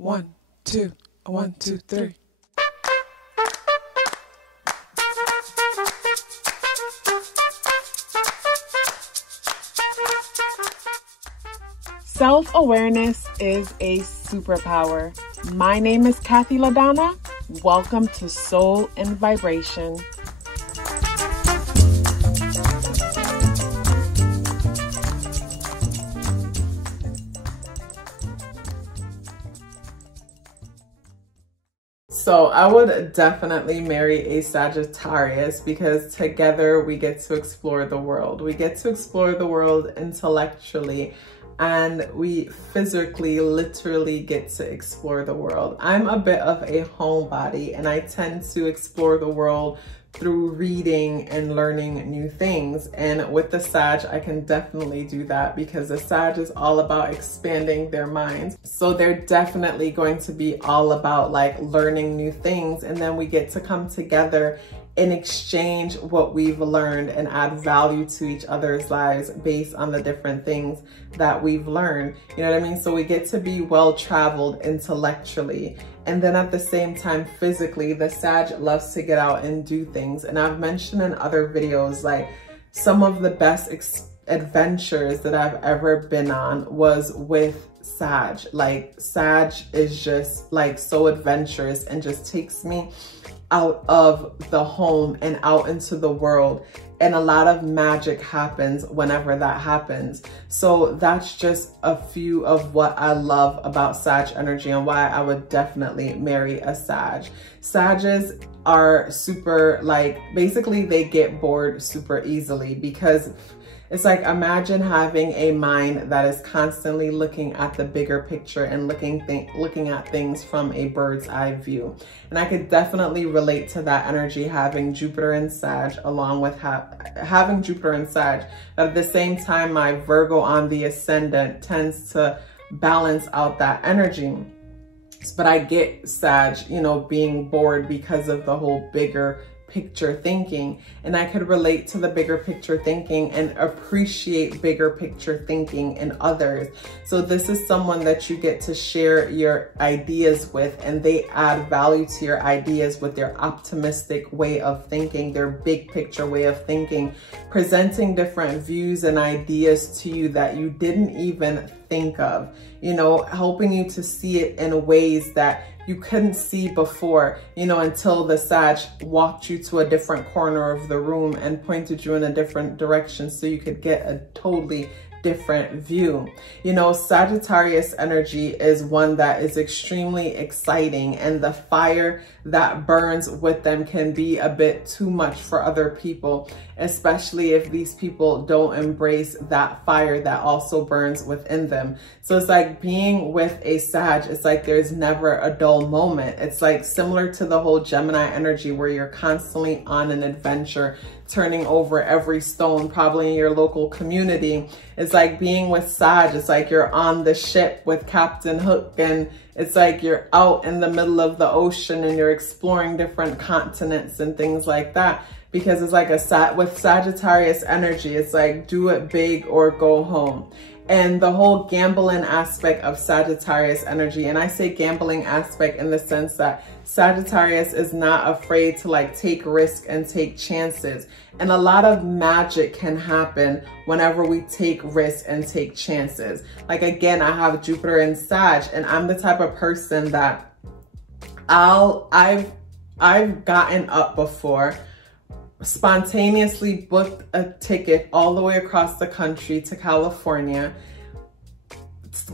1, 2, 1, 2, 3. Self-awareness is a superpower. My name is KathyLaDonna. Welcome to Soul and Vibration. So I would definitely marry a Sagittarius because together we get to explore the world. We get to explore the world intellectually, and we physically, literally get to explore the world. I'm a bit of a homebody, and I tend to explore the world through reading and learning new things. And with the Sag, I can definitely do that because the Sag is all about expanding their minds. So they're definitely going to be all about like learning new things. And then we get to come together and exchange what we've learned and add value to each other's lives based on the different things that we've learned. You know what I mean? So we get to be well-traveled intellectually. And then at the same time, physically, the Sag loves to get out and do things. And I've mentioned in other videos, like some of the best adventures that I've ever been on was with Sag. Like Sag is just like so adventurous and just takes me out of the home and out into the world. And a lot of magic happens whenever that happens. So that's just a few of what I love about Sag energy and why I would definitely marry a Sag. Sages are super, like, basically they get bored super easily because it's like, imagine having a mind that is constantly looking at the bigger picture and looking at things from a bird's eye view. And I could definitely relate to that energy, having Jupiter and Sag, along with having Jupiter and Sag. But at the same time, my Virgo on the ascendant tends to balance out that energy. But I get Sag, you know, being bored because of the whole bigger picture thinking, and I could relate to the bigger picture thinking and appreciate bigger picture thinking in others. So this is someone that you get to share your ideas with, and they add value to your ideas with their optimistic way of thinking, their big picture way of thinking, presenting different views and ideas to you that you didn't even think of, you know, helping you to see it in ways that you couldn't see before, you know, until the Sag walked you to a different corner of the room and pointed you in a different direction so you could get a totally different view. You know, Sagittarius energy is one that is extremely exciting, and the fire that burns with them can be a bit too much for other people, especially if these people don't embrace that fire that also burns within them. So it's like being with a Sag, it's like there's never a dull moment. It's like similar to the whole Gemini energy where you're constantly on an adventure, turning over every stone, probably in your local community. It's like being with Sag, it's like you're on the ship with Captain Hook, and it's like you're out in the middle of the ocean and you're exploring different continents and things like that. Because it's like with Sagittarius energy, it's like do it big or go home. And the whole gambling aspect of Sagittarius energy, and I say gambling aspect in the sense that Sagittarius is not afraid to like take risk and take chances. And a lot of magic can happen whenever we take risks and take chances. Like again, I have Jupiter and Sag, and I'm the type of person that I've gotten up before, spontaneously booked a ticket all the way across the country to California,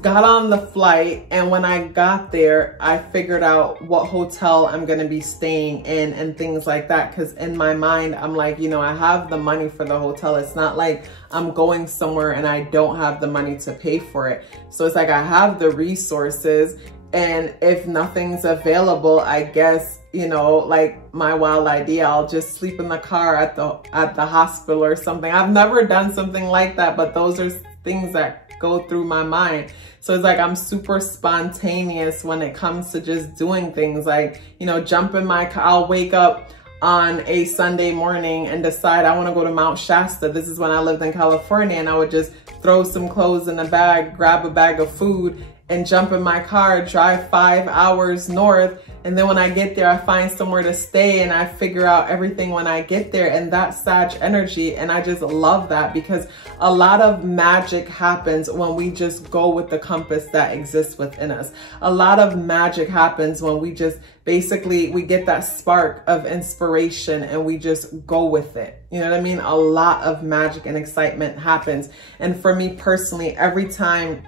got on the flight, and when I got there, I figured out what hotel I'm gonna be staying in and things like that. Because in my mind, I'm like, you know, I have the money for the hotel. It's not like I'm going somewhere and I don't have the money to pay for it. So it's like I have the resources, and if nothing's available, I guess, you know, like my wild idea, I'll just sleep in the car at the hospital or something. I've never done something like that, but those are things that go through my mind. So it's like I'm super spontaneous when it comes to just doing things, like, you know, jump in my car. I'll wake up on a Sunday morning and decide I want to go to Mount Shasta. This is when I lived in California, and I would just throw some clothes in a bag, grab a bag of food, and jump in my car, drive 5 hours north. And then when I get there, I find somewhere to stay and I figure out everything when I get there. And that's Sag energy. And I just love that because a lot of magic happens when we just go with the compass that exists within us. A lot of magic happens when we just basically, we get that spark of inspiration and we just go with it. You know what I mean? A lot of magic and excitement happens. And for me personally, every time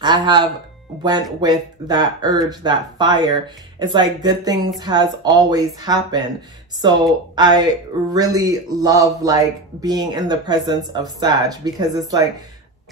I have went with that urge, that fire, it's like good things has always happened. So I really love like being in the presence of Sag because it's like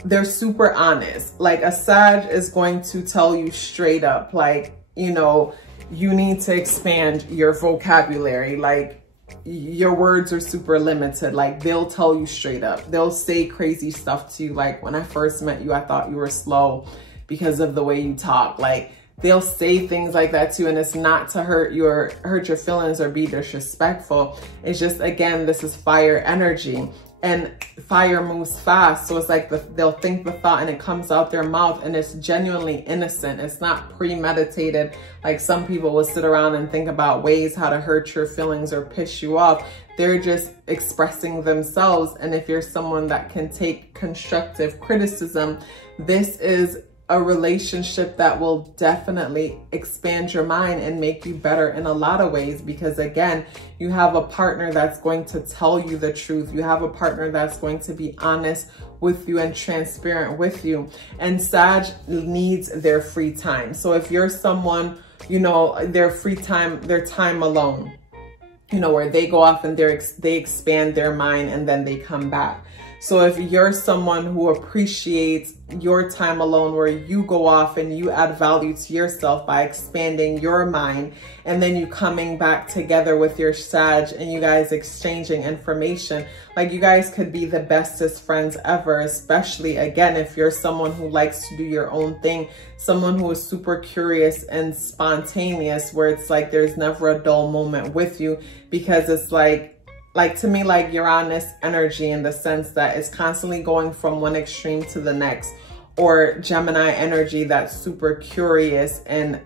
they're super honest. Like a Sag is going to tell you straight up, like, you know, you need to expand your vocabulary. Like your words are super limited. Like they'll tell you straight up. They'll say crazy stuff to you. Like when I first met you, I thought you were slow because of the way you talk. Like they'll say things like that too. And it's not to hurt your feelings or be disrespectful. It's just, again, this is fire energy and fire moves fast. So it's like they'll think the thought and it comes out their mouth and it's genuinely innocent. It's not premeditated. Like some people will sit around and think about ways how to hurt your feelings or piss you off. They're just expressing themselves. And if you're someone that can take constructive criticism, this is a relationship that will definitely expand your mind and make you better in a lot of ways, because again, you have a partner that's going to tell you the truth. You have a partner that's going to be honest with you and transparent with you. And Sag needs their free time. So if you're someone, you know, their free time, their time alone, you know, where they go off and they expand their mind and then they come back. So if you're someone who appreciates your time alone, where you go off and you add value to yourself by expanding your mind, and then you coming back together with your Sag and you guys exchanging information, like you guys could be the bestest friends ever, especially again, if you're someone who likes to do your own thing, someone who is super curious and spontaneous, where it's like there's never a dull moment with you, because it's like to me, like Uranus energy, in the sense that it's constantly going from one extreme to the next, or Gemini energy that's super curious and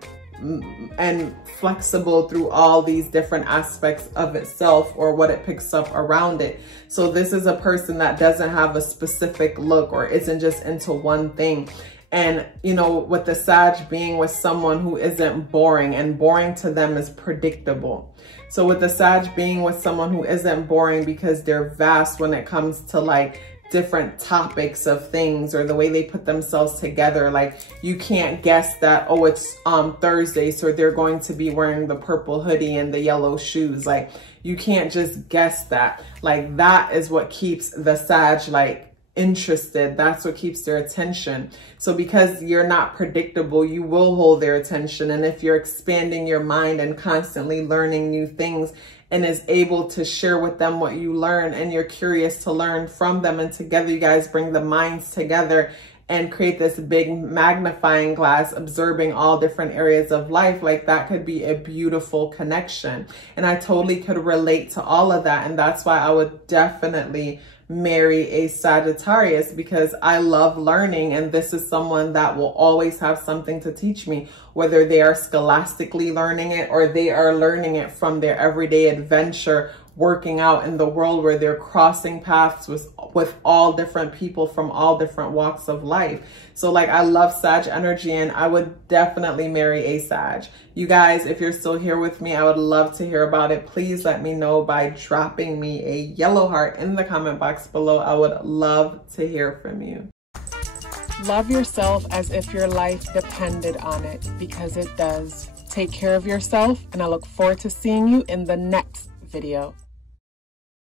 flexible through all these different aspects of itself or what it picks up around it. So this is a person that doesn't have a specific look or isn't just into one thing. And, you know, with the Sag being with someone who isn't boring, and boring to them is predictable. So with the Sag being with someone who isn't boring, because they're vast when it comes to like different topics of things or the way they put themselves together. Like you can't guess that, oh, it's Thursday, so they're going to be wearing the purple hoodie and the yellow shoes. Like you can't just guess that. Like that is what keeps the Sag like interested. That's what keeps their attention. So because you're not predictable, you will hold their attention. And if you're expanding your mind and constantly learning new things and is able to share with them what you learn, and you're curious to learn from them, and together you guys bring the minds together and create this big magnifying glass, absorbing all different areas of life, like that could be a beautiful connection. And I totally could relate to all of that. And that's why I would definitely marry a Sagittarius, because I love learning, and this is someone that will always have something to teach me, whether they are scholastically learning it or they are learning it from their everyday adventure, working out in the world, where they're crossing paths with all different people from all different walks of life. So like I love Sag energy, and I would definitely marry a Sag. You guys, if you're still here with me, I would love to hear about it. Please let me know by dropping me a yellow heart in the comment box below. I would love to hear from you. Love yourself as if your life depended on it, because it does. Take care of yourself, and I look forward to seeing you in the next video.